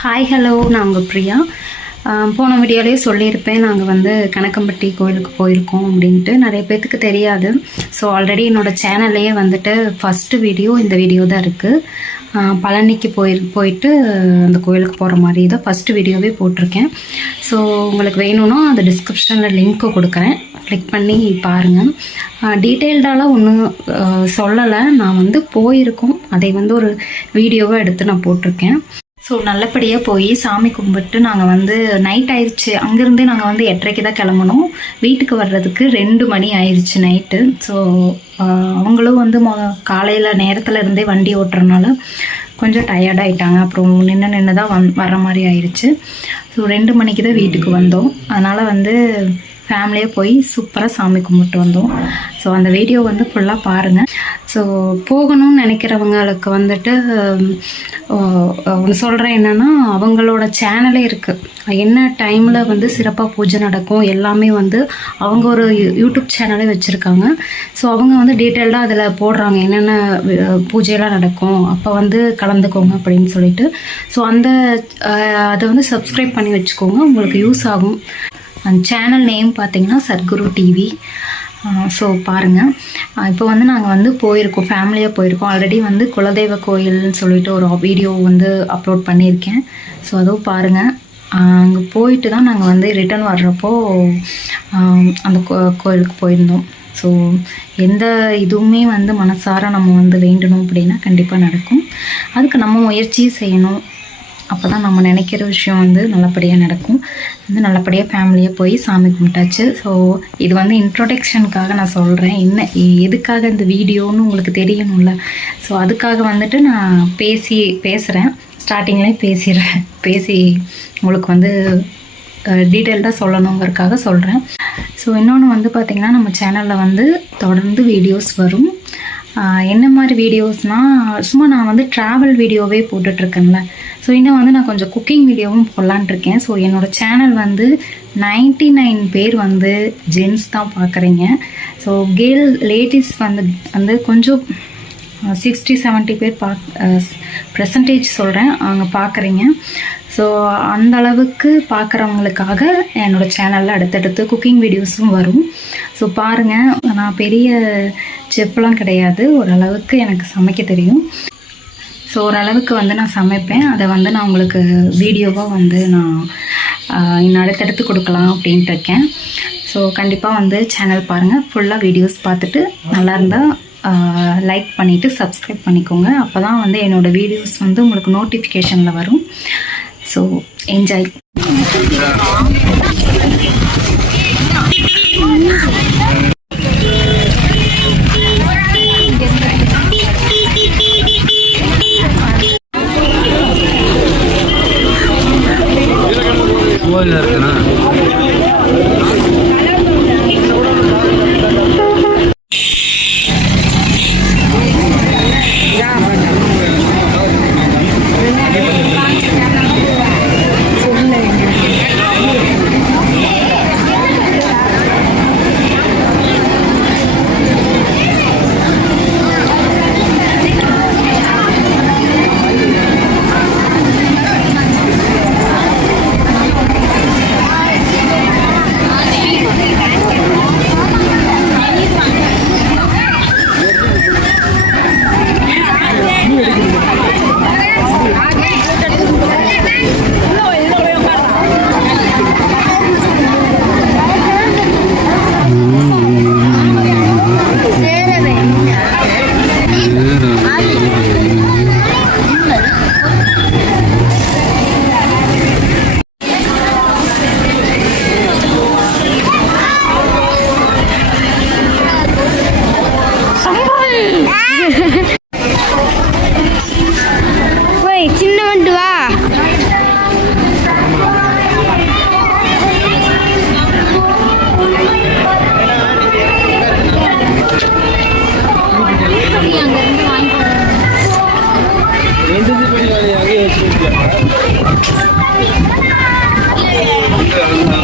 Hi hello நான் உங்கள் பிரியா. போன வீடியோலேயே சொல்லியிருப்பேன் நாங்கள் வந்து கணக்கம்பட்டி கோயிலுக்கு போயிருக்கோம் அப்படின்ட்டு. நிறைய பேர்த்துக்கு தெரியாது. ஸோ ஆல்ரெடி என்னோடய சேனல்லையே வந்துட்டு ஃபஸ்ட்டு வீடியோ இந்த வீடியோ தான் இருக்குது பழனிக்கு போய் போயிட்டு அந்த கோயிலுக்கு போகிற மாதிரி தான் ஃபஸ்ட்டு வீடியோவே போட்டிருக்கேன். ஸோ உங்களுக்கு வேணும்னா அந்த டிஸ்கிரிப்ஷனில் லிங்க்கு கொடுக்குறேன். கிளிக் பண்ணி பாருங்கள் டீட்டெயில்டாலாம் ஒன்றும் சொல்லலை. நான் வந்து போயிருக்கோம். அதை வந்து ஒரு வீடியோவாக எடுத்து நான் போட்டிருக்கேன். ஸோ நல்லபடியாக போய் சாமி கும்பிட்டு நாங்கள் வந்து நைட் ஆயிடுச்சு அங்கேருந்தே நாங்கள் வந்து எட்டரைக்கு தான் கிளம்பணும். வீட்டுக்கு வர்றதுக்கு ரெண்டு மணி ஆயிடுச்சு நைட்டு ஸோ அவங்களும் வந்து மொ காலையில் நேரத்தில் இருந்தே வண்டி ஓட்டுறனால கொஞ்சம் டயர்டாயிட்டாங்க அப்புறம் நின்று நின்று தான் வந் வர்ற மாதிரி ஆயிடுச்சு ஸோ ரெண்டு மணிக்கு தான் வீட்டுக்கு வந்தோம். அதனால் வந்து ஃபேமிலியாக போய் சூப்பராக சாமி கும்பிட்டு வந்தோம். ஸோ அந்த வீடியோ வந்து ஃபுல்லாக பாருங்கள் ஸோ போகணும்னு நினைக்கிறவங்களுக்கு வந்துட்டு ஒன்று சொல்கிறேன் என்னென்னா அவங்களோட சேனலே இருக்குது என்ன டைமில் வந்து சிறப்பாக பூஜை நடக்கும் எல்லாமே வந்து அவங்க ஒரு யூ- யூடியூப் சேனலே வச்சுருக்காங்க. ஸோ அவங்க வந்து டீட்டெயில்டாக அதில் போடுறாங்க என்னென்ன பூஜையெல்லாம் நடக்கும் அப்போ வந்து கலந்துக்கோங்க அப்படின்னு சொல்லிட்டு. ஸோ அந்த அதை வந்து சப்ஸ்கிரைப் பண்ணி வச்சுக்கோங்க உங்களுக்கு யூஸ் ஆகும். அந்த சேனல் நேம் பார்த்தீங்கன்னா சத்குரு டிவி ஸோ பாருங்கள் இப்போ வந்து நாங்கள் வந்து போயிருக்கோம் ஃபேமிலியாக போயிருக்கோம். ஆல்ரெடி வந்து குலதெய்வ கோயில்னு சொல்லிட்டு ஒரு வீடியோ வந்து அப்லோட் பண்ணியிருக்கேன். ஸோ அதுவும் பாருங்கள் அங்கே போயிட்டு தான் நாங்கள் வந்து ரிட்டர்ன் வர்றப்போ அந்த கோ கோயிலுக்கு போயிருந்தோம். ஸோ எந்த இதுவுமே வந்து மனசார நம்ம வந்து வேண்டணும் அப்படின்னா கண்டிப்பாக நடக்கும். அதுக்கு நம்ம முயற்சியும் செய்யணும். அப்போ தான் நம்ம நினைக்கிற விஷயம் வந்து நல்லபடியாக நடக்கும். வந்து நல்லபடியாக ஃபேமிலியாக போய் சாமி கும்பிட்டாச்சு. ஸோ இது வந்து இன்ட்ரொடக்ஷனுக்காக நான் சொல்கிறேன் என்ன எதுக்காக இந்த வீடியோன்னு உங்களுக்கு தெரியணும்ல. ஸோ அதுக்காக வந்துட்டு நான் பேசி பேசுகிறேன் ஸ்டார்டிங்லேயே பேசிடுறேன். பேசி உங்களுக்கு வந்து டீட்டெயில்டாக சொல்லணுங்கிறதுக்காக சொல்கிறேன் ஸோ இன்னொன்று வந்து பார்த்திங்கன்னா நம்ம சேனலில் வந்து தொடர்ந்து வீடியோஸ் வரும். என்ன மாதிரி வீடியோஸ்னால் சும்மா நான் வந்து ட்ராவல் வீடியோவே போட்டுட்ருக்கேன்ல ஸோ இன்னும் வந்து நான் கொஞ்சம் குக்கிங் வீடியோவும் போடலான் இருக்கேன் ஸோ என்னோடய சேனல் வந்து 99 நைன் பேர் வந்து ஜென்ஸ் தான் பார்க்குறீங்க ஸோ கேர்ள் லேடிஸ் வந்து வந்து கொஞ்சம் சிக்ஸ்டி 70 பேர் பாக் ப்ரெசன்டேஜ் சொல்கிறேன் அவங்க பார்க்குறீங்க ஸோ அந்த அளவுக்கு பார்க்குறவங்களுக்காக என்னோடய சேனலில் அடுத்தடுத்து குக்கிங் வீடியோஸும் வரும். ஸோ பாருங்கள் நான் பெரிய செப்பெலாம் கிடையாது. ஓரளவுக்கு எனக்கு சமைக்க தெரியும். ஸோ ஓரளவுக்கு வந்து நான் சமைப்பேன். அதை வந்து நான் உங்களுக்கு வீடியோவாக வந்து நான் இன்னும் அடுத்தடுத்து கொடுக்கலாம் அப்படின்ட்டு இருக்கேன். ஸோ கண்டிப்பாக வந்து சேனல் பாருங்கள் ஃபுல்லாக வீடியோஸ் பார்த்துட்டு நல்லா இருந்தால் லைக் பண்ணிவிட்டு சப்ஸ்கிரைப் பண்ணிக்கோங்க. அப்போ தான் வந்து என்னோடய வீடியோஸ் வந்து உங்களுக்கு நோட்டிஃபிகேஷனில் வரும். ஸோ என்ஜாய் ஹலோ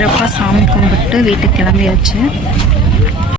சிறப்பாக சாமி கும்பிட்டு வீட்டுக்கு கிளம்பியாச்சு.